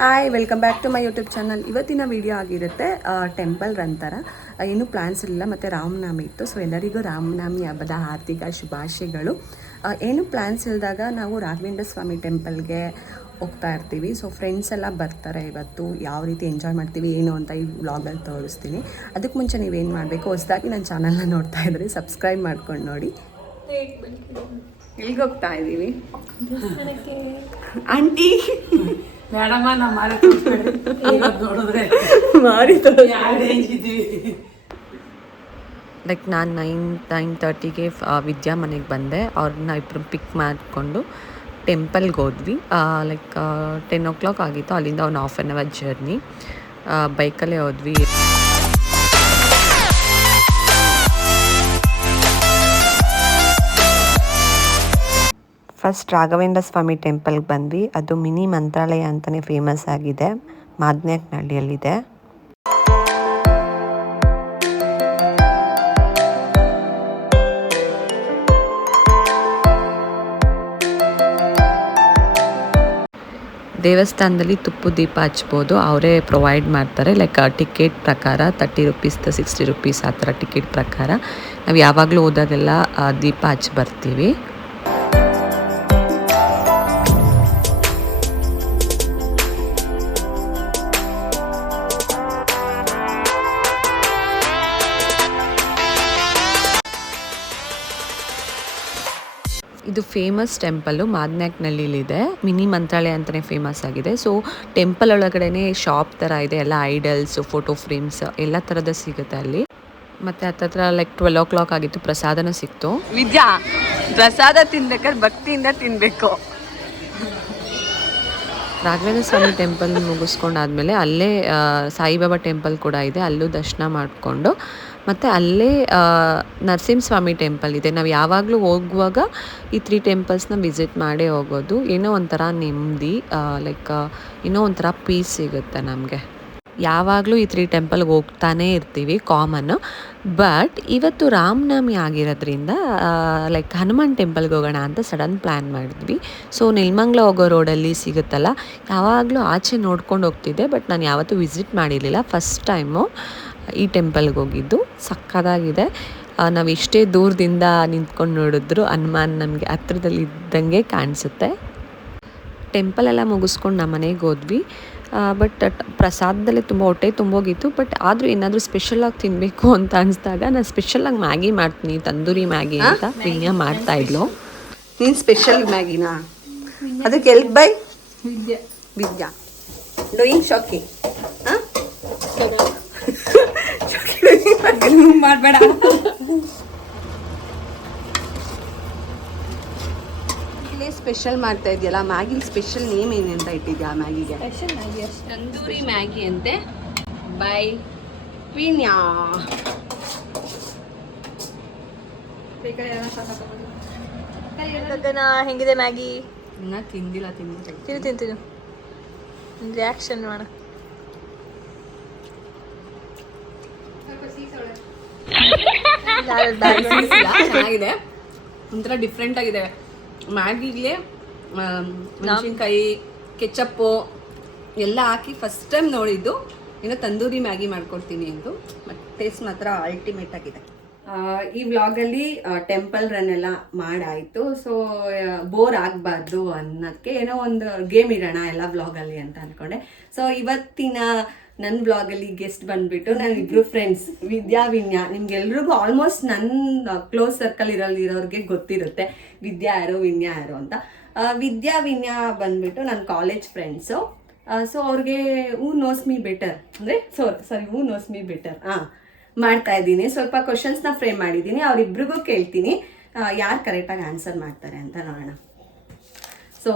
Hi, welcome back to my YouTube channel. ಇವತ್ತಿನ video ಆಗಿರುತ್ತೆ temple run ಥರ. ಏನೂ ಪ್ಲ್ಯಾನ್ಸ್ ಇರಲಿಲ್ಲ ಮತ್ತು ರಾಮನವಮಿ ಇತ್ತು. ಸೊ ಎಲ್ಲರಿಗೂ ರಾಮನವಮಿ ಹಬ್ಬದ ಹಾರ್ದಿಕ ಶುಭಾಶಯಗಳು. ಏನು ಪ್ಲ್ಯಾನ್ಸ್ ಇಲ್ಲದಾಗ ನಾವು ರಾಘವೇಂದ್ರ ಸ್ವಾಮಿ ಟೆಂಪಲ್ಗೆ ಹೋಗ್ತಾ ಇರ್ತೀವಿ. ಸೊ ಫ್ರೆಂಡ್ಸ್ ಎಲ್ಲ ಬರ್ತಾರೆ. ಇವತ್ತು ಯಾವ ರೀತಿ ಎಂಜಾಯ್ ಮಾಡ್ತೀವಿ ಏನು ಅಂತ ಈ ವ್ಲಾಗಲ್ಲಿ ತೋರಿಸ್ತೀನಿ. ಅದಕ್ಕೆ ಮುಂಚೆ ನೀವೇನು ಮಾಡಬೇಕು, ಹೊಸದಾಗಿ ನನ್ನ ಚಾನಲ್ನ ನೋಡ್ತಾ ಇದ್ದರೆ ಸಬ್ಸ್ಕ್ರೈಬ್ ಮಾಡ್ಕೊಂಡು ನೋಡಿ. ಎಲ್ಲಿಗೆ ಹೋಗ್ತಾ ಇದ್ದೀವಿ ಆಂಟಿ? ಮೇಡಮ್ಮ ನಾವು ಮಾರಿ ನೋಡಿದ್ರೆ ಮಾರಿ ಲೈಕ್ ನಾನು 9:30ಗೆ ವಿದ್ಯಾ ಮನೆಗೆ ಬಂದೆ. ಅವ್ರನ್ನ ಇಬ್ಬರು ಪಿಕ್ ಮಾಡಿಕೊಂಡು ಟೆಂಪಲ್ಗೆ ಹೋದ್ವಿ. ಲೈಕ್ 10 o'clock ಆಗಿತ್ತು. ಅಲ್ಲಿಂದ ಒಂದು ½ an hour ಜರ್ನಿ. ಬೈಕಲ್ಲೇ ಹೋದ್ವಿ. ಫಸ್ಟ್ ರಾಘವೇಂದ್ರ ಸ್ವಾಮಿ ಟೆಂಪಲ್ಗೆ ಬಂದ್ವಿ. ಅದು ಮಿನಿ ಮಂತ್ರಾಲಯ ಅಂತಲೇ ಫೇಮಸ್ ಆಗಿದೆ, ಮಾದನೇನಹಳ್ಳಿಯಲ್ಲಿದೆ. ದೇವಸ್ಥಾನದಲ್ಲಿ ತುಪ್ಪದ ದೀಪ ಹಚ್ಬೋದು, ಅವರೇ ಪ್ರೊವೈಡ್ ಮಾಡ್ತಾರೆ. ಲೈಕ್ ಟಿಕೆಟ್ ಪ್ರಕಾರ 30 rupees 60 rupees ಆ ಥರ ಟಿಕೆಟ್ ಪ್ರಕಾರ ನಾವು ಯಾವಾಗಲೂ ಹೋದಾಗೆಲ್ಲ ದೀಪ ಹಚ್ಚಿ ಬರ್ತೀವಿ. ಇದು ಫೇಮಸ್ ಟೆಂಪಲ್ಲು ಮಾದನೇನಹಳ್ಳಿಲಿದೆ. ಮಿನಿ ಮಂತ್ರಾಲಯ ಅಂತಲೇ ಫೇಮಸ್ ಆಗಿದೆ. ಸೊ ಟೆಂಪಲ್ ಒಳಗಡೆ ಶಾಪ್ ಥರ ಇದೆ, ಎಲ್ಲ ಐಡಲ್ಸ್, ಫೋಟೋ ಫ್ರೇಮ್ಸ್ ಎಲ್ಲ ಥರದ ಸಿಗುತ್ತೆ ಅಲ್ಲಿ. ಮತ್ತು ಹತ್ತತ್ರ ಲೈಕ್ 12 o'clock ಆಗಿತ್ತು. ಪ್ರಸಾದನೂ ಸಿಕ್ತು. ವಿದ್ಯಾ, ಪ್ರಸಾದ ತಿನ್ಬೇಕಾದ್ರೆ ಭಕ್ತಿಯಿಂದ ತಿನ್ನಬೇಕು. ರಾಘವೇಂದ್ರ ಸ್ವಾಮಿ ಟೆಂಪಲ್ ಮುಗಿಸ್ಕೊಂಡಾದ್ಮೇಲೆ ಅಲ್ಲೇ ಸಾಯಿಬಾಬಾ ಟೆಂಪಲ್ ಕೂಡ ಇದೆ, ಅಲ್ಲೂ ದರ್ಶನ ಮಾಡಿಕೊಂಡು ಮತ್ತು ಅಲ್ಲೇ ನರಸಿಂಹಸ್ವಾಮಿ ಟೆಂಪಲ್ ಇದೆ. ನಾವು ಯಾವಾಗಲೂ ಹೋಗುವಾಗ ಈ 3 ಟೆಂಪಲ್ಸ್ನ ವಿಸಿಟ್ ಮಾಡೇ ಹೋಗೋದು. ಏನೋ ಒಂಥರ ನೆಮ್ಮದಿ, ಲೈಕ್ ಏನೋ ಒಂಥರ ಪೀಸ್ ಸಿಗುತ್ತೆ ನಮಗೆ. ಯಾವಾಗಲೂ ಈ 3 ಟೆಂಪಲ್ಗೆ ಹೋಗ್ತಾನೇ ಇರ್ತೀವಿ, ಕಾಮನ್ನು. ಬಟ್ ಇವತ್ತು ರಾಮನವಮಿ ಆಗಿರೋದ್ರಿಂದ ಲೈಕ್ ಹನುಮಾನ್ ಟೆಂಪಲ್ಗೆ ಹೋಗೋಣ ಅಂತ ಸಡನ್ ಪ್ಲ್ಯಾನ್ ಮಾಡಿದ್ವಿ. ಸೊ ನೆಲಮಂಗಲ ಹೋಗೋ ರೋಡಲ್ಲಿ ಸಿಗುತ್ತಲ್ಲ, ಯಾವಾಗಲೂ ಆಚೆ ನೋಡ್ಕೊಂಡು ಹೋಗ್ತಿದ್ದೆ. ಬಟ್ ನಾನು ಯಾವತ್ತೂ ವಿಸಿಟ್ ಮಾಡಿರಲಿಲ್ಲ, ಫಸ್ಟ್ ಟೈಮು ಈ ಟೆಂಪಲ್ಗೆ ಹೋಗಿದ್ದು. ಸಕ್ಕತ್ತಾಗಿದೆ. ನಾವು ಎಷ್ಟೇ ದೂರದಿಂದ ನಿಂತ್ಕೊಂಡು ನೋಡಿದ್ರು ಹನುಮಾನ್ ನಮಗೆ ಹತ್ರದಲ್ಲಿ ಇದ್ದಂಗೆ ಕಾಣಿಸುತ್ತೆ. ಟೆಂಪಲೆಲ್ಲ ಮುಗಿಸ್ಕೊಂಡು ನಮ್ಮ ಮನೆಗೆ ಹೋದ್ವಿ. ಬಟ್ ಪ್ರಸಾದದಲ್ಲಿ ತುಂಬ ಹೊಟ್ಟೆ ತುಂಬೋಗಿತ್ತು. ಬಟ್ ಆದರೂ ಏನಾದರೂ ಸ್ಪೆಷಲಾಗಿ ತಿನ್ನಬೇಕು ಅಂತ ಅನಿಸ್ದಾಗ ನಾನು ಸ್ಪೆಷಲಾಗಿ ಮ್ಯಾಗಿ ಮಾಡ್ತೀನಿ, ತಂದೂರಿ ಮ್ಯಾಗಿ ಅಂತ ವಿನ್ಯಾ ಮಾಡ್ತಾಯಿದ್ಲು. ನೀನು ಸ್ಪೆಷಲ್ ಮ್ಯಾಗಿನಾ? ಅದಕ್ಕೆ help by Vidya doing shocking. ಮಾಡಬೇಡ. ಸ್ಪೆಷಲ್ ಮಾಡ್ತಾ ಇದೆಯಲ್ಲ, ಮ್ಯಾಗಿಲಿ ಸ್ಪೆಷಲ್ ನೇಮ್ ಏನು ಅಂತ ಇಟ್ಟಿದ್ಯಾ ಮ್ಯಾಗಿಗೆ? ತಂದೂರಿ ಮ್ಯಾಗಿ ಅಂತೆ ಬೈ ವಿನ್ಯಾ. ಹೆಂಗಿದೆ ಮ್ಯಾಗಿ? ಇನ್ನ ತಿಂದಿಲ್ಲ. ತಿಂತೀನಿ ರಿಯಾಕ್ಷನ್ ಮಾಡ. ಚೆನ್ನಾಗಿದೆ, ಒಂಥರ ಡಿಫ್ರೆಂಟ್ ಆಗಿದೆ. ಮ್ಯಾಗಿಗೆ ಮೆಣಸಿನ್ಕಾಯಿ, ಕೆಚಪ್ಪು ಎಲ್ಲ ಹಾಕಿ ಫಸ್ಟ್ ಟೈಮ್ ನೋಡಿದ್ದು. ಏನೋ ತಂದೂರಿ ಮ್ಯಾಗಿ ಮಾಡ್ಕೊಡ್ತೀನಿ ಎಂದು, ಬಟ್ ಟೇಸ್ಟ್ ಮಾತ್ರ ಅಲ್ಟಿಮೇಟ್ ಆಗಿದೆ. ಈ ವ್ಲಾಗಲ್ಲಿ ಟೆಂಪಲ್ ರನ್ ಎಲ್ಲ ಮಾಡಾಯಿತು. ಸೊ ಬೋರ್ ಆಗಬಾರ್ದು ಅನ್ನೋದಕ್ಕೆ ಏನೋ ಒಂದು ಗೇಮ್ ಇಡೋಣ ಎಲ್ಲ ವ್ಲಾಗಲ್ಲಿ ಅಂತ ಅಂದ್ಕೊಂಡೆ. ಸೊ ಇವತ್ತಿನ ನನ್ನ ವ್ಲಾಗಲ್ಲಿ ಗೆಸ್ಟ್ ಬಂದುಬಿಟ್ಟು ನನ್ನ ಇಬ್ಬರು ಫ್ರೆಂಡ್ಸ್ ವಿದ್ಯಾ, ವಿನ್ಯಾ. ನಿಮ್ಗೆಲ್ರಿಗೂ ಆಲ್ಮೋಸ್ಟ್ ನನ್ನ ಕ್ಲೋಸ್ ಸರ್ಕಲ್ ಇರೋರಿಗೆ ಗೊತ್ತಿರುತ್ತೆ ವಿದ್ಯಾ ಯಾರು, ವಿನ್ಯಾ ಯಾರು ಅಂತ. ವಿದ್ಯಾ, ವಿನ್ಯಾ ಬಂದುಬಿಟ್ಟು ನನ್ನ ಕಾಲೇಜ್ ಫ್ರೆಂಡ್ಸು. ಸೊ ಅವ್ರಿಗೆ ಹೂ ನೋಸ್ ಮೀ ಬೆಟರ್ ಅಂದರೆ ಹೂ ನೋಸ್ ಮೀ ಬೆಟರ್ ಮಾಡ್ತಾ ಇದ್ದೀನಿ. ಸ್ವಲ್ಪ ಕ್ವಶನ್ಸ್ನ ಫ್ರೇಮ್ ಮಾಡಿದ್ದೀನಿ, ಅವರಿಬ್ರಿಗೂ ಕೇಳ್ತೀನಿ, ಯಾರು ಕರೆಕ್ಟಾಗಿ ಆನ್ಸರ್ ಮಾಡ್ತಾರೆ ಅಂತ ನೋಡೋಣ. ಸೊ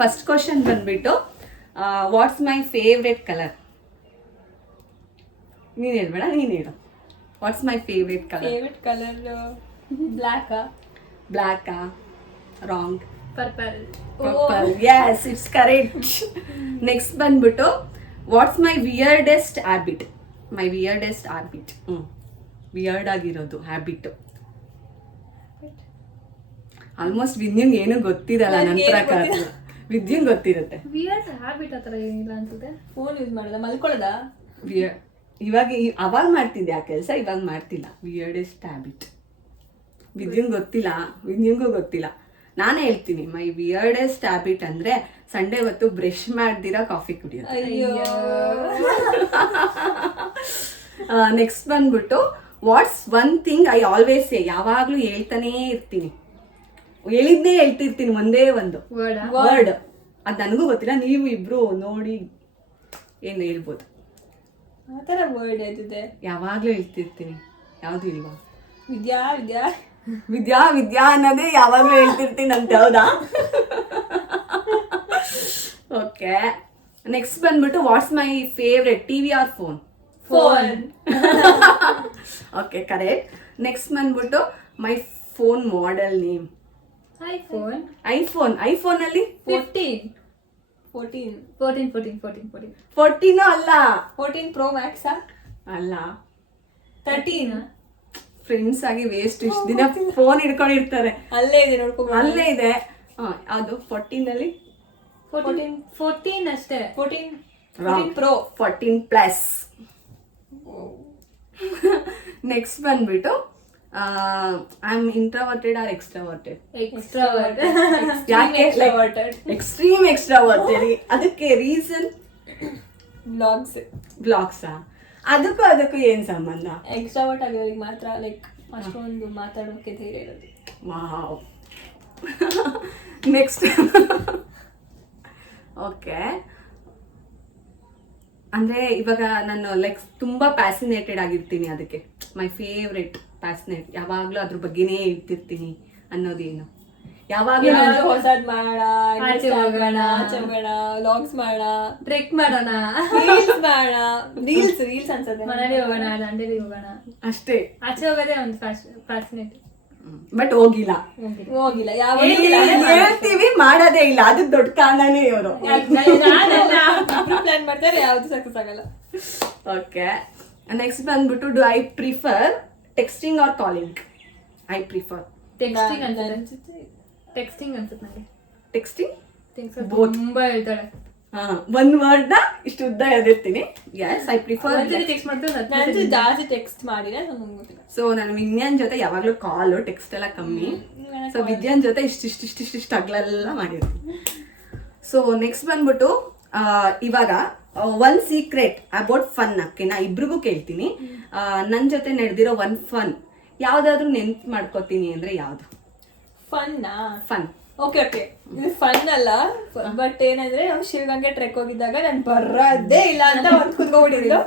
ಫಸ್ಟ್ ಕ್ವಶನ್ ಬಂದುಬಿಟ್ಟು, ವಾಟ್ಸ್ ಮೈ ಫೇವ್ರೆಟ್ ಕಲರ್? ನೀನು ಹೇಳ್ಬೇಡ, ನೀನು ಹೇಳು. What's my favourite colour? Favourite colour ಬ್ಲ್ಯಾಕಾ? Wrong. Purple. Yes, it's correct. Next ಬಂದ್ಬಿಟ್ಟು, what's my weirdest habit? My weirdest habit. Weird ಆಗಿರೋದು ಹ್ಯಾಬಿಟ್ಟು. ಆಲ್ಮೋಸ್ಟ್ ವಿನ್ಯಂಗೆ ಏನೂ ಗೊತ್ತಿರಲ್ಲ ನನ್ನ ಪ್ರಕಾರ. ವಿದ್ಯಂಗ್ ಗೊತ್ತಿರುತ್ತೆ. ವಿಯರ್ಡ್ ಹ್ಯಾಬಿಟ್ ಆ ಥರ ಏನಿಲ್ಲ ಅನ್ಸುತ್ತೆ. ಫೋನ್ ಯೂಸ್ ಮಾಡೋದ, ಮಲ್ಕೊಳ್ಳೋದ? ಇವಾಗ ಅವಾಗ ಮಾಡ್ತಿದ್ದೆ ಆ ಕೆಲಸ, ಇವಾಗ ಮಾಡ್ತಿಲ್ಲ. ವಿಯರ್ಡೆಸ್ಟ್ ಹ್ಯಾಬಿಟ್ ವಿದ್ಯಂಗ್ ಗೊತ್ತಿಲ್ಲ, ವಿದ್ಯಂಗೂ ಗೊತ್ತಿಲ್ಲ. ನಾನೇ ಹೇಳ್ತೀನಿ, ಮೈ ವಿಯರ್ಡೆಸ್ಟ್ ಹ್ಯಾಬಿಟ್ ಅಂದ್ರೆ ಸಂಡೇ ಹೊತ್ತು ಬ್ರಷ್ ಮಾಡ್ದಿರಾ ಕಾಫಿ ಕುಡಿಯೋದು. ಅಯ್ಯೋ. ನೆಕ್ಸ್ಟ್ ಬಂದ್ಬಿಟ್ಟು what's one thing I always say, ಯಾವಾಗ್ಲೂ ಹೇಳ್ತಾನೇ ಇರ್ತೀನಿ, ಹೇಳಿದ್ನೇ ಹೇಳ್ತಿರ್ತೀನಿ ಒಂದೇ ಒಂದು ವರ್ಡ್. ಅದು ನನಗೂ ಗೊತ್ತಿಲ್ಲ, ನೀವು ಇಬ್ರು ನೋಡಿ ಏನು ಹೇಳ್ಬೋದು. ಆ ಥರ ವರ್ಡ್ ಆಯ್ತಿದೆ. ಯಾವಾಗ್ಲೂ ಹೇಳ್ತಿರ್ತೀನಿ, ಯಾವುದು ಇಲ್ವಾ? ವಿದ್ಯಾ ವಿದ್ಯಾ ವಿದ್ಯಾ ವಿದ್ಯಾ ಅನ್ನೋದೇ ಯಾವಾಗ್ಲೂ ಹೇಳ್ತಿರ್ತೀನಿ ಅಂತ. ಹೌದಾ? ಓಕೆ, ನೆಕ್ಸ್ಟ್ ಬಂದ್ಬಿಟ್ಟು what's my favourite TV or phone? Phone. Okay, correct. Next ಬಂದ್ಬಿಟ್ಟು my phone model name? IPhone. IPhone ಅಲ್ಲಿ 14 ಅಲ್ಲ, 14 Pro Max ಅಲ್ಲ, 13 ಫ್ರೆಂಡ್ಸ್ ಆಗಿ ವೇಸ್ಟ್ ಇಷ್ಟು ದಿನ ಫೋನ್ ಹಿಡ್ಕೊಂಡಿರ್ತಾರೆ. ಅಲ್ಲೇ ಇದೆ ನೋಡ್ಕೊ. ಅಲ್ಲೇ ಇದೆ. ಅದು 14 ಅಲ್ಲಿ 14 ಅಷ್ಟೇ. 14 Pro. 14 ಪ್ಲಸ್. ನೆಕ್ಸ್ಟ್ ಬಂದ್ಬಿಟ್ಟು I am introverted R ಎಕ್ಸ್ಟ್ರಾವರ್ಟೆಡ್? Extreme ಎಕ್ಸ್ಟ್ರಾವರ್ಟೆಡ್. ಅದಕ್ಕೆ ರೀಸನ್? ಬ್ಲಾಗ್ಸಾ? ಅದಕ್ಕೂ ಏನ್ ಸಂಬಂಧ? ಎಕ್ಸ್ಟ್ರಾವರ್ಟ್ ಆಗಿರೋರಿಗೆ ಮಾತ್ರ ಲೈಕ್ ಅಷ್ಟೊಂದು ಮಾತಾಡೋಕೆ ಧೈರ್ಯ ಇರೋದು. ವಾವ್. ನೆಕ್ಸ್ಟ್ ಓಕೆ, ಅಂದ್ರೆ ಇವಾಗ ನಾನು ಲೈಕ್ ತುಂಬಾ ಪ್ಯಾಸಿನೇಟೆಡ್ ಆಗಿರ್ತೀನಿ, ಅದಕ್ಕೆ ಮೈ ಫೇವ್ರೆಟ್ ಪ್ಯಾಸಿನೇಟ್, ಯಾವಾಗ್ಲೂ ಅದ್ರ ಬಗ್ಗೆನೇ ಹೇಳ್ತಿರ್ತೀನಿ ಅನ್ನೋದೇನು? ಯಾವಾಗ್ಲೂ ಹೊಸದ್ ಮಾಡೋಣ, ಆಚೆ ಹೋಗೋಣ, ವ್ಲಾಗ್ಸ್ ಮಾಡೋಣ, ಟ್ರೆಕ್ ಮಾಡೋಣ, ರೀಲ್ಸ್ ಅನ್ಸುತ್ತೆ, ಮನೇಲಿ ಹೋಗೋಣ, ದಂಡೇಲಿ ಹೋಗೋಣ, ಅಷ್ಟೇ. ಆಚೆ ಹೋಗೋದೇ ಒಂದು ಫ್ಯಾಸಿನೇಟ್. ಬಟ್ ಹೋಗಿಲ್ಲ. ಹೇಳ್ತೀವಿ, ಮಾಡೋದೇ ಇಲ್ಲ. ಅದು ದೊಡ್ಡ ಕಾರಣನೇ ಇವರು. ಪ್ಲಾನ್ ಮಾಡ್ತಾರೆ, ಯಾವ್ದು ಸಕ್ಸಸ್ ಆಗಲ್ಲ. ಓಕೆ, ನೆಕ್ಸ್ಟ್ ಬಂದ್ಬಿಟ್ಟು do I prefer texting are calling? I prefer texting ಅನ್ಸುತ್ತೆ ನನಗೆ. ಟೆಕ್ಸ್ಟಿಂಗ್ ತುಂಬಾ ಹೇಳ್ತಾಳೆ. ಒಂದ್ ವರ್ಡ್ ನ ಇಷ್ಟು ಉದ್ದ ಎದಿರ್ತೀನಿ. Yes, I prefer. ಜಾಸ್ತಿ ಟೆಕ್ಸ್ಟ್ ಮಾಡಿದ್ರೆ ಗೊತ್ತಿಲ್ಲ. ಸೊ ನಾನು ವಿಜ್ಞಾನ್ ಜೊತೆ ಯಾವಾಗ್ಲೂ ಕಾಲು, ಟೆಕ್ಸ್ಟ್ ಎಲ್ಲ ಕಮ್ಮಿ. ಸೊ ವಿಜ್ಞಾನ್ ಜೊತೆ ಇಷ್ಟಿಷ್ಟ ಅಗ್ಲೆಲ್ಲ ಮಾಡಿರ್ತೀನಿ. ಸೊ ನೆಕ್ಸ್ಟ್ ಬಂದ್ಬಿಟ್ಟು ಇವಾಗ ಒನ್ ಸೀಕ್ರೆಟ್ ಅಬೌಟ್ ಫನ್. ನಾ ಇಬ್ರಿಗೂ ಕೇಳ್ತೀನಿ, ನನ್ ಜೊತೆ ನಡೆದಿರೋ ಒನ್ ಫನ್ ಯಾವ್ದಾದ್ರು ನೆನ್ಪು ಮಾಡ್ಕೋತೀನಿ ಅಂದ್ರೆ ಯಾವ್ದು? ಫನ್. ಓಕೆ, ಇದು ಫನ್ ಅಲ್ಲ, ಬಟ್ ಏನಂದ್ರೆ ನಾವು ಶಿವಗಂಗೆ ಟ್ರೆಕ್ ಹೋಗಿದ್ದಾಗ ನಾನು ಬರೋದೇ ಇಲ್ಲ ಅಂತ ಒಂದು ಕುತ್ಕೊಂಡ್ಬಿಟ್ಟಿದ್ದು.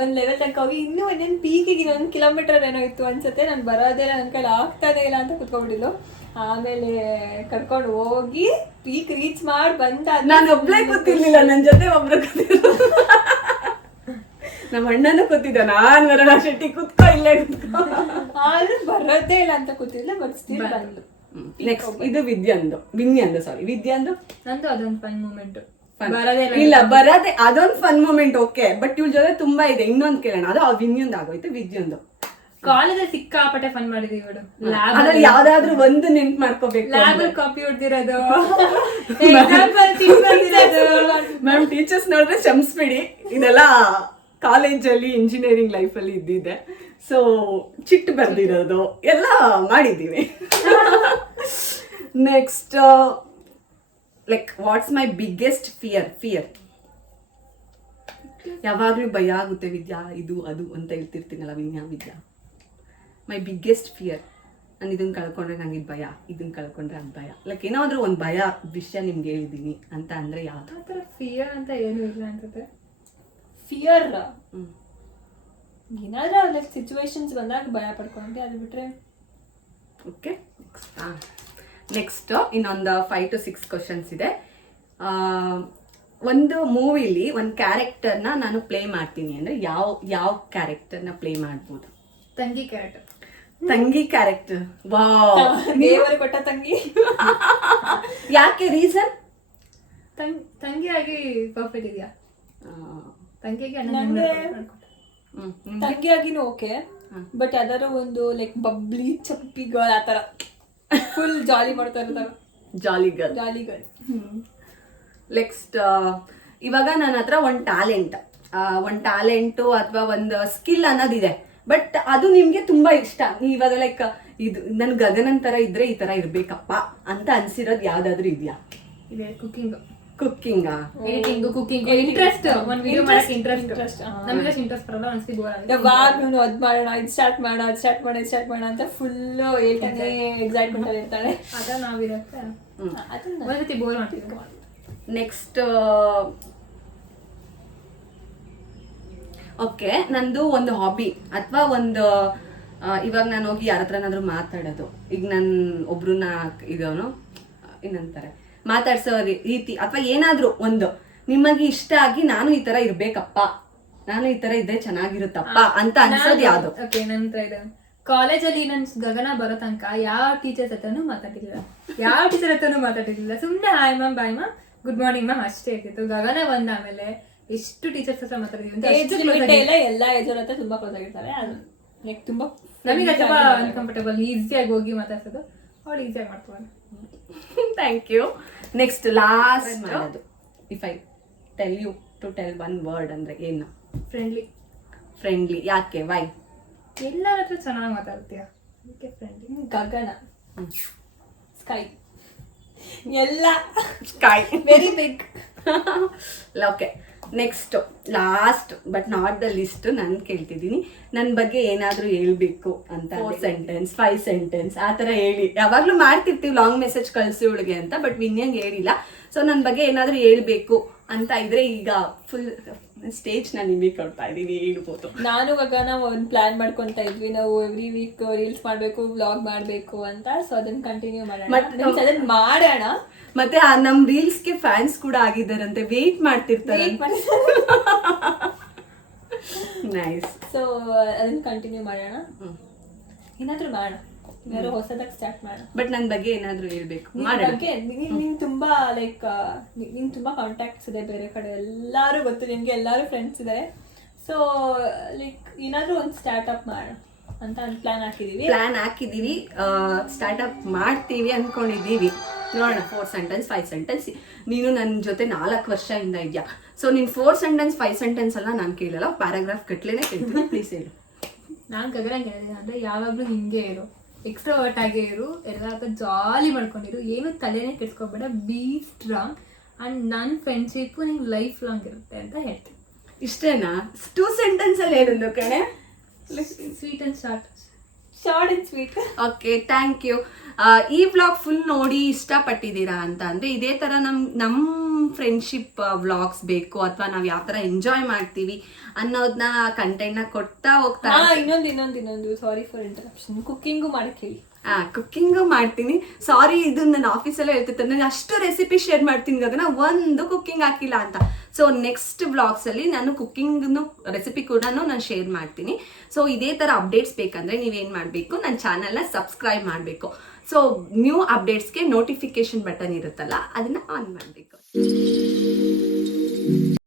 ಒಂದ್ ಲೆವೆಲ್ ತನಕ ಹೋಗಿ ಇನ್ನೂ ಒಂದೇನು ಪೀಕಿಗೆ 1 ಕಿಲೋಮೀಟರ್ ಏನೋ ಇತ್ತು ಅನ್ಸುತ್ತೆ. ನಾನು ಬರೋದೇ ಇಲ್ಲ, ನನ್ನ ಕೈಲಿ ಆಗ್ತಾನೆ ಇಲ್ಲ ಅಂತ ಕುತ್ಕೊಂಡ್ಬಿಟ್ಟಿದ್ದು. ಆಮೇಲೆ ಕರ್ಕೊಂಡು ಹೋಗಿ ಪೀಕ್ ರೀಚ್ ಮಾಡಿ ಬಂದ. ನಾನು ಒಬ್ಳೇ ಕೂತಿರ್ಲಿಲ್ಲ, ನನ್ನ ಜೊತೆ ಒಬ್ರು ಕೂತಿದ್ರು. ನಮ್ಮ ಅಣ್ಣನೂ ಕೂತಿದ್ದ, ನಾನ್ ವರಣ ಶೆಟ್ಟಿ ಕೂತ್ಕೊ ಇಲ್ಲೇ ಕೂತ್ಕೊ. ಆದ್ರೂ ಬರೋದೇ ಇಲ್ಲ ಅಂತ ಕೂತಿದ್ಲ, ಬಟ್ ಸ್ಟಿಲ್ ಬಂದು. ನೆಕ್ಸ್ಟ್ ಇದು ವಿದ್ಯಾಂದು. ನಂದು ಅದೊಂದು ಫನ್ ಮೂಮೆಂಟ್. ಇಲ್ಲ, ಬರದೆ ಅದೊಂದು ಫನ್ ಮೂಮೆಂಟ್. ಓಕೆ, ಬಟ್ ಇವ್ಳ ಜೊತೆ ತುಂಬಾ ಇದೆ. ಇನ್ನೊಂದು ಕೇಳೋಣ, ಅದು ವಿನ್ಯಂದು ಆಗೋಯ್ತು. ವಿದ್ಯಂದು ಕಾಲೇಜಲ್ಲಿ ಸಿಕ್ಕಾಪಟ್ಟೆ ಫನ್ ಮಾಡಿದೀವಿ ಇವಳು. ಅದ್ರಲ್ಲಿ ಯಾವ್ದಾದ್ರು ಒಂದು ನೆನ್ಪು ಮಾಡ್ಕೋಬೇಕು. ಲ್ಯಾಬಲ್ಲಿ ಕಾಪಿ ಹೊಡ್ದಿರೋದು, ಮ್ಯಾಮ್ ಟೀಚರ್ಸ್ ನೋಡಿದ್ರೆ ಕ್ಷಮಿಸ್ಬಿಡಿ, ಇದೆಲ್ಲ ಕಾಲೇಜಲ್ಲಿ ಇಂಜಿನಿಯರಿಂಗ್ ಲೈಫಲ್ಲಿ ಇದ್ದಿದೆ. ಸೊ ಚಿಟ್ಟು ಬರ್ದಿರೋದು ಎಲ್ಲ ಮಾಡಿದ್ದೀವಿ. Next like what's my biggest fear? ಯಾವಾಗ್ಲೂ ಭಯ ಆಗುತ್ತೆ ವಿದ್ಯಾ, ಇದು ಅದು ಅಂತ ಹೇಳ್ತಿರ್ತೀನಲ್ಲ ವಿದ್ಯಾ. ಮೈ ಬಿಗ್ಗೆಸ್ಟ್ ಫಿಯರ್, ನಾನು ಇದನ್ನ ಕಳ್ಕೊಂಡ್ರೆ ನಂಗೆ ಇದು ಭಯ, ಇದನ್ನ ಕಳ್ಕೊಂಡ್ರೆ ಅದು ಭಯ. ಲೈಕ್ ಏನಾದ್ರೂ ಒಂದು ಭಯ ವಿಷಯ ನಿಮ್ಗೆ ಹೇಳಿದೀನಿ ಅಂತ ಅಂದ್ರೆ ಯಾವ್ದು? ಆ ಥರ ಫಿಯರ್ ಅಂತ ಏನು ಇಲ್ಲ ಅನ್ಸುತ್ತೆ. ಫಿಯರ್ ಏನಾದ್ರೂ ಲೈಕ್ ಸಿಚುವೇಶನ್ಸ್ ಬಂದಾಗ ಭಯ ಪಡ್ಕೊಂಡೆ, ಅದು ಬಿಟ್ರೆ. ಓಕೆ, ನೆಕ್ಸ್ಟ್ ಇನ್ನೊಂದು 5 to 6 ಕ್ವಶನ್ಸ್ ಇದೆ. ಒಂದು ಮೂವಿಲಿ ಒಂದು ಕ್ಯಾರೆಕ್ಟರ್ನ ನಾನು ಪ್ಲೇ ಮಾಡ್ತೀನಿ ಅಂದ್ರೆ ಯಾವ ಕ್ಯಾರೆಕ್ಟರ್ನ ಪ್ಲೇ ಮಾಡ್ಬೋದು? ತಂಗಿ ಕ್ಯಾರೆಕ್ಟರ್. ವಾವ್, ದೇವರು ಕೊಟ್ಟ ತಂಗಿ. ಯಾಕೆ? ರೀಸನ್? ತಂಗಿಯಾಗಿ ಪರ್ಫೆಕ್ಟ್ ಇದೆಯಾ? ತಂಗಿಗೆ ತಂಗಿಯಾಗಿನೂ ಓಕೆ, ಬಟ್ ಯಾವ್ದಾರ ಒಂದು ಲೈಕ್ ಬಬ್ಲಿ ಚಪ್ಪಿ ಗರ್ಲ್, ಆ ಥರ ಫುಲ್ ಜಾಲಿ ಮಾಡ್ತಾ ಇರ್ತಾರೆ. ಜಾಲಿ ಗರ್ಲ್. ಜಾಲಿಗಳು. ನೆಕ್ಸ್ಟ್ ಇವಾಗ ನನ್ನ ಹತ್ರ ಒಂದು ಟ್ಯಾಲೆಂಟು ಅಥವಾ ಒಂದು ಸ್ಕಿಲ್ ಅನ್ನೋದಿದೆ, ಬಟ್ ಅದು ನಿಮ್ಗೆ ತುಂಬಾ ಇಷ್ಟ. ಇವಾಗ ಲೈಕ್ ಇದು ನನ್ ಗಗನನ್ ತರ ಇದ್ರೆ ಈ ತರ ಇರ್ಬೇಕಪ್ಪ ಅಂತ ಅನ್ಸಿರೋದು ಯಾವ್ದಾದ್ರು ಇದೆಯಾ? ಇದೆ ಕುಕಿಂಗ್. ಕುಕ್ಕಿಂಗ? Editing, cooking, interest. ಒಂದು ವಿಡಿಯೋ ಮಾಡಕ್ಕೆ ಇಂಟ್ರೆಸ್ಟ್. ನಮಗೆ ಇಂಟ್ರೆಸ್ಟ್ ಬರಲ್ಲ, ಅನ್ಸಿ ಬೋರ್ ಆಗುತ್ತೆ. ಯಾವಾಗ್ಲೂ ಅದ್ ಮಾಡೋಣ, ಇದು ಸ್ಟಾರ್ಟ್ ಮಾಡೋಣ ಅಂತ ಫುಲ್ ಹೇಳ್ತಾನೆ, ಎಕ್ಸೈಟ್ಮೆಂಟ್ ಅಲ್ಲಿ ಇರ್ತಾಳೆ. ಅದ ನಾವಿರತ್ತೆ ಒಂದ್ಸತಿ ಬೋರ್ ಮಾಡ್ತೀವಿ. ನೆಕ್ಸ್ಟ್ ಓಕೆ, ನಂದು ಒಂದು ಹಾಬಿ ಅಥವಾ ಒಂದು ಇವಾಗ ನಾನು ಹೋಗಿ ಯಾರ ಹತ್ರನಾದ್ರೂ ಮಾತಾಡೋದು. ಈಗ ನಾನು ಒಬ್ರನ್ನ ಇದವನು ಏನಂತಾರೆ ಮಾತಾಡ್ಸೋ ರೀತಿ ಅಥವಾ ಏನಾದ್ರೂ ಒಂದು ನಿಮಗೆ ಇಷ್ಟ ಆಗಿ ನಾನು ಈ ತರ ಇರ್ಬೇಕಪ್ಪ, ನಾನು ಈ ತರ ಇದ್ರೆ ಚೆನ್ನಾಗಿರುತ್ತಪ್ಪ ಅಂತ ಅನ್ಸೋದು ಯಾವ್ದು? ಓಕೆ, ನಂತರ ಇದೆ ಕಾಲೇಜಲ್ಲಿ ನನ್ ಗಗನ ಬರೋ ತನಕ ಯಾವ ಟೀಚರ್ಸ್ ಹತ್ರನೂ ಮಾತಾಡಿರ್ಲಿಲ್ಲ. ಸುಮ್ಮನೆ hi ma'am, bye ma'am, good morning ma'am ಅಷ್ಟೇ ಇರ್ತಿತ್ತು. ಗಗನ ಬಂದ ಆಮೇಲೆ ಎಷ್ಟು ಟೀಚರ್ಸ್ ಹತ್ರ ಮಾತಾಡಿದ್ವಿ. ಎಲ್ಲಾ ಏಜ್ ಹತ್ರ ತುಂಬಾ ಕ್ಲೋಸ್ ಆಗಿರ್ತಾರೆ. ಲೈಕ್ ತುಂಬಾ ನಮಗೆ ತುಂಬಾ ಅನ್ಕಂಫರ್ಟಬಲ್, ಈಸಿಯಾಗಿ ಹೋಗಿ ಮಾತಾಡ್ಸೋದು. ಅವ್ಳು ಈಸಿಯಾಗಿ ಮಾಡ್ತಾರೆ. Thank you. ನೆಕ್ಸ್ಟ್ ಲಾಸ್ಟ್ ಮಾಡೋದು, if I tell you to tell one word ಅಂದ್ರೆ ಏನು? ಫ್ರೆಂಡ್ಲಿ. ಯಾಕೆ? ವೈ? ಎಲ್ಲರ ಹತ್ರ ಚೆನ್ನಾಗಿ ಮಾತಾಡ್ತೀಯ, ಅದಕ್ಕೆ ಫ್ರೆಂಡ್ಲಿ. ಗಗನ, ಸ್ಕೈ, ಎಲ್ಲ sky very big. Okay, next last but not the list, ನಾನು ಕೇಳ್ತಿದ್ದೀನಿ ನನ್ನ ಬಗ್ಗೆ ಏನಾದರೂ ಹೇಳ್ಬೇಕು ಅಂತ. 4 ಸೆಂಟೆನ್ಸ್ 5 ಸೆಂಟೆನ್ಸ್ ಆ ಥರ ಹೇಳಿ. ಯಾವಾಗಲೂ ಮಾಡ್ತಿರ್ತೀವಿ ಲಾಂಗ್ ಮೆಸೇಜ್ ಕಳಿಸಿ ಅವಳಿಗೆ ಅಂತ, ಬಟ್ ವಿನ್ಯಂಗೆ ಹೇಳಿಲ್ಲ. ಸೊ ನನ್ನ ಬಗ್ಗೆ ಏನಾದರೂ ಹೇಳ್ಬೇಕು ಅಂತ ಇದ್ರೆ ಈಗ ಫುಲ್ ಸ್ಟೇಜ್ ನಾನು ನಿಮಗೆ ಕೊಡ್ತಾ ಇದ್ದೀನಿ, ಹೇಳ್ಬೋದು. ನಾನು ಗಗನ ಒಂದು ಪ್ಲಾನ್ ಮಾಡ್ಕೊಂತ ಇದ್ವಿ, ನಾವು ಎವ್ರಿ ವೀಕ್ ರೀಲ್ಸ್ ಮಾಡಬೇಕು, ವ್ಲಾಗ್ ಮಾಡಬೇಕು ಅಂತ. ಸೊ ಅದನ್ನ ಕಂಟಿನ್ಯೂ ಮಾಡೋಣ. ಮತ್ತೆ ನಮ್ ರೀಲ್ಸ್ಗೆ ಫ್ಯಾನ್ಸ್ ಕೂಡ ಆಗಿದ್ದಾರಂತೆ, ವೇಟ್ ಮಾಡ್ತಿರ್ತಾರೆ. ನೈಸ್. ಸೊ ಅದನ್ನ ಕಂಟಿನ್ಯೂ ಮಾಡೋಣ. ಏನಾದ್ರೂ ಮಾಡೋಣ, ಏನಾದ್ರು ಹೊಸದಾಗಿ ಸ್ಟಾರ್ಟ್ ಮಾಡೋಣ. ಬಟ್ ನನ್ನ ಬಗ್ಗೆ ಏನಾದ್ರೂ ಹೇಳ್ಬೇಕು. ನಿಂಗೆ ತುಂಬಾ ಲೈಕ್ ನಿಂಗೆ ತುಂಬಾ ಕಾಂಟ್ಯಾಕ್ಟ್ಸ್ ಇದೆ ಬೇರೆ ಕಡೆ, ಎಲ್ಲಾರು ಗೊತ್ತು ನಿಮ್ಗೆ, ಎಲ್ಲಾರು ಫ್ರೆಂಡ್ಸ್ ಇದೆ. ಸೊ ಲೈಕ್ ಏನಾದ್ರೂ ಒಂದು ಸ್ಟಾರ್ಟ್ಅಪ್ ಮಾಡೋಣ ಅಂತ ಒಂದು ಪ್ಲಾನ್ ಹಾಕಿದೀವಿ. ಸ್ಟಾರ್ಟ್ಅಪ್ ಮಾಡ್ತೀವಿ ಅನ್ಕೊಂಡಿದೀವಿ, ನೋಡೋಣ. 4 ಸೆಂಟೆನ್ಸ್ 5 ಸೆಂಟೆನ್ಸ್. ನೀನು ನನ್ನ ಜೊತೆ 4 ವರ್ಷದಿಂದ ಇದೆಯಾ, ಸೊ ನೀನು 4 ಸೆಂಟೆನ್ಸ್ 5 ಸೆಂಟೆನ್ಸ್ ಎಲ್ಲ ನಾನು ಕೇಳಲ್ಲ, ಪ್ಯಾರಾಗ್ರಾಫ್ ಕಟ್ಲೇನೆ ಕೇಳ್ತೀನಿ. ಪ್ಲೀಸ್ ಹೇಳು. ನಾನು ಗಗನ ಕೇಳಿದೆ ಅಂದ್ರೆ ಯಾವಾಗಲೂ ಹಿಂಗೆ ಇರು, ಎಕ್ಸ್ಟ್ರಾವರ್ಟ್ ಆಗೇ ಇರು, ಎಲ್ಲರ ಹತ್ರ ಜಾಲಿ ಮಾಡ್ಕೊಂಡಿರು, ಏನು ತಲೆನೇ ಕೆಡ್ಸ್ಕೊಬೇಡ, ಬಿ ಸ್ಟ್ರಾಂಗ್ ಅಂಡ್ ನನ್ನ ಫ್ರೆಂಡ್ಶಿಪ್ ನಿಂಗೆ ಲೈಫ್ ಲಾಂಗ್ ಇರುತ್ತೆ ಅಂತ ಹೇಳ್ತೀನಿ. ಇಷ್ಟೇನಾ? 2 ಸೆಂಟೆನ್ಸ್ ಅಲ್ಲಿ ಹೇಳಿದ್ದು ಕಣೆ. Sweet and short and sweet. Okay, thank you. ಈ ವ್ಲಾಗ್ ಫುಲ್ ನೋಡಿ ಇಷ್ಟಪಟ್ಟಿದ್ದೀರಾ ಅಂತ ಅಂದ್ರೆ ಇದೇ ತರ ನಮ್ಮ ಫ್ರೆಂಡ್ಶಿಪ್ ವ್ಲಾಗ್ಸ್ ಬೇಕು, ಅಥವಾ ನಾವು ಯಾವ ತರ ಎಂಜಾಯ್ ಮಾಡ್ತೀವಿ ಅನ್ನೋದನ್ನ ಕಂಟೆಂಟ್ನ ಕೊಡ್ತಾ ಹೋಗ್ತಾ. ಇನ್ನೊಂದು ಸಾರಿ ಫಾರ್ ಇಂಟರಪ್ಷನ್, ಕುಕ್ಕಿಂಗು ಮಾಡಕ್ಕೆ ಹೇಳಿ. ಕುಕ್ಕಿಂಗು ಮಾಡ್ತೀನಿ. ಸಾರಿ, ಇದು ನನ್ನ ಆಫೀಸಲ್ಲೇ ಹೇಳ್ತಿರ್ತಾರೆ, ನಾನು ಅಷ್ಟು ರೆಸಿಪಿ ಶೇರ್ ಮಾಡ್ತೀನಿ ಗಗನ, ಒಂದು ಕುಕ್ಕಿಂಗ್ ಹಾಕಿಲ್ಲ ಅಂತ. ಸೊ ನೆಕ್ಸ್ಟ್ ವ್ಲಾಗ್ಸಲ್ಲಿ ನಾನು ಕುಕ್ಕಿಂಗ್ನು ರೆಸಿಪಿ ಕೂಡ ನಾನು ಶೇರ್ ಮಾಡ್ತೀನಿ. ಸೊ ಇದೇ ಥರ ಅಪ್ಡೇಟ್ಸ್ ಬೇಕಂದರೆ ನೀವೇನು ಮಾಡಬೇಕು, ನನ್ನ ಚಾನಲ್ನ ಸಬ್ಸ್ಕ್ರೈಬ್ ಮಾಡಬೇಕು. ಸೊ ನ್ಯೂ ಅಪ್ಡೇಟ್ಸ್ಗೆ ನೋಟಿಫಿಕೇಶನ್ ಬಟನ್ ಇರುತ್ತಲ್ಲ, ಅದನ್ನು ಆನ್ ಮಾಡಬೇಕು.